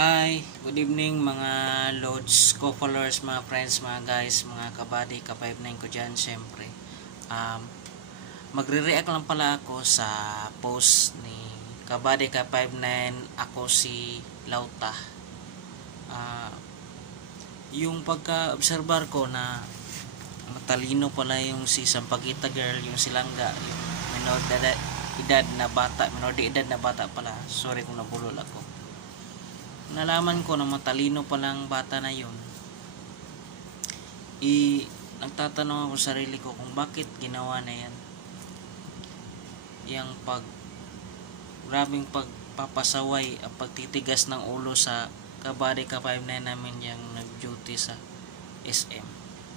Hi, good evening mga loads, co-followers, mga friends, mga guys, mga kabady, ka-59 ko dyan, syempre. Magre-react lang pala ako sa post ni kabady ka-59, ako si Lauta. Yung pagka-obserbar ko na matalino pala yung si Sampaguita girl, yung silangga, yung minor de edad na bata, minor de edad na bata pala. Sorry kung nabulol ako. Nalaman ko na matalino palang bata na yun, nagtatanong ako sa sarili ko kung bakit ginawa na yan. Yang grabing pagpapasaway at pagtitigas ng ulo sa kabady ka-59 namin yung nag-duty sa SM.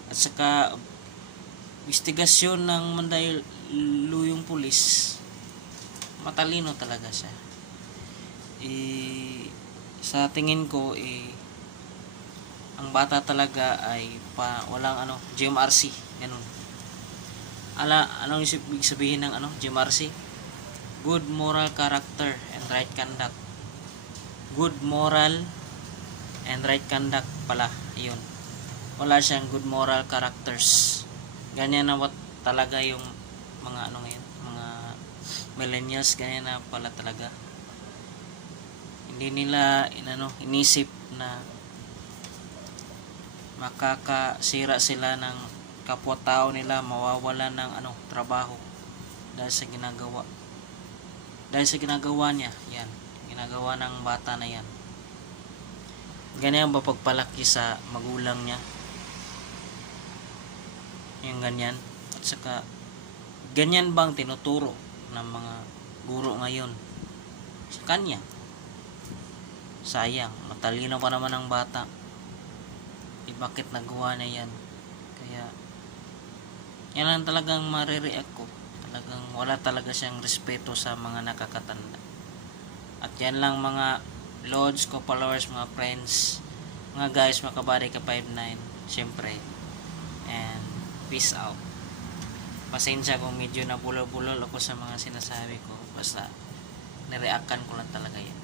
At saka investigasyon ng Mandaluyong pulis, matalino talaga siya. Sa tingin ko ang bata talaga ay walang GMRC, ganun. Anong ibig sabihin ng GMRC? Good moral character and right conduct. Good moral and right conduct pala, yun. Wala siyang good moral characters. Ganyan na talaga yung mga ngayon, mga millennials, ganyan na pala talaga. Hindi nila inisip na makakasira sila ng kapwa-tao nila, mawawala ng trabaho dahil sa ginagawa niya yan, ginagawa ng bata na yan. Ganyan ba pagpalaki sa magulang niya, yung ganyan? At saka ganyan bang tinuturo ng mga guro ngayon sa kanya? Sayang, matalino pa naman ang bata. Bakit nagawa na yan? Kaya yan lang talagang marireact ko. Talagang wala talaga siyang respeto sa mga nakakatanda. At yan lang mga loads ko, followers, mga friends, mga guys, mga kabady ka-59, syempre. And peace out. Pasensya kung medyo nabulol-bulol ako sa mga sinasabi ko. Basta nireactan ko lang talaga yan.